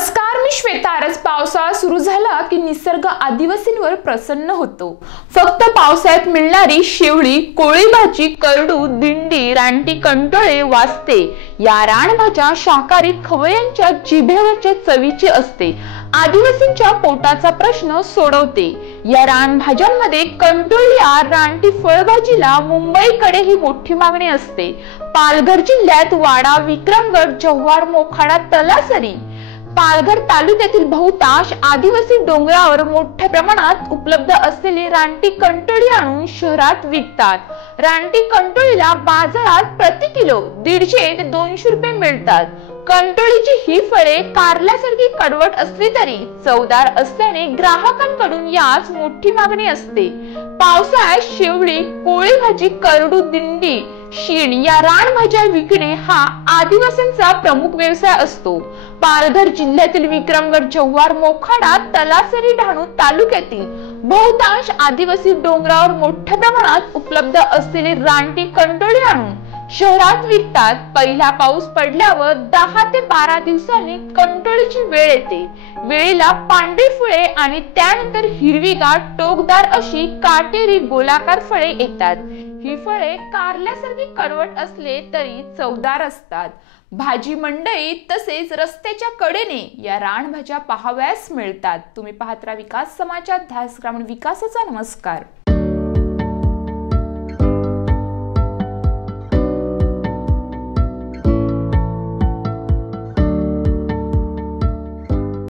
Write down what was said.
नमस्कार, मी श्वेता आरस। पावसाळा सुरू झाला की निसर्ग आदिवासींवर प्रसन्न होतो। फक्त पावसाळ्यात मिळणारी शेवळी, कोळी भाजी, करडू, दिंडी, रानटी, कंटोळे, वास्ते या रानभाज्या शाकाहारी खवय्यांच्या जिभेवरच्या चवीची असते। आदिवासींच्या पोटाचा प्रश्न सोडवते। या रानभाज्यांमध्ये कंटोळी या रानटी फळभाजीला मुंबईकडे ही मोठी मागणी असते। पालघर जिल्ह्यात वाडा, विक्रमगड, जव्हार, मोखाडा, तलासरी, पालघर तालुक्यातील बहुतांश आदिवासी डोंगरावर मोठ्या प्रमाणात उपलब्ध असलेली रानटी कंटोळी आणून शहरात विकतात। रानटी कंटोळीला बाजारात प्रति किलो 150 ते 200 रुपये मिळतात। कंटोळीची ही फळे कारल्यासारखी कडवट असली तरी चवदार असल्याने ग्राहकांकडून यास मोठी मागणी असते। पावसाळ्यात शेवळी, कोळी भाजी, करडू, दिंडी, शीण या रानभाज्या विकणे हा आदिवासींचा प्रमुख व्यवसाय असतो। पालघर जिल्ह्यातील विक्रमगड, जव्हार, मोखाडा, तलासरी, डहाणू तालुक्यातील बहुतांश आदिवासी डोंगरावर मोठ्या प्रमाणात उपलब्ध असलेली रानटी कंटोळी आणून शहरात विकतात। पहिला पाऊस पडल्यावर 10 ते 12 दिवसांनी कंटोळीची वेळ येते। वेळेला पांढरी फळे आणि त्यानंतर हिरवीगार टोकदार अशी काटेरी गोलाकार फळे येतात। ही फळे कारल्यासारखी कडवट असले तरी चवदार असतात। भाजी मंडईत तसेच रस्त्याच्या कडेने या रानभाज्या पाहावयास मिळतात। तुम्ही पाहत राहा विकास समाचार, ध्यास ग्रामीण विकासाचा। नमस्कार।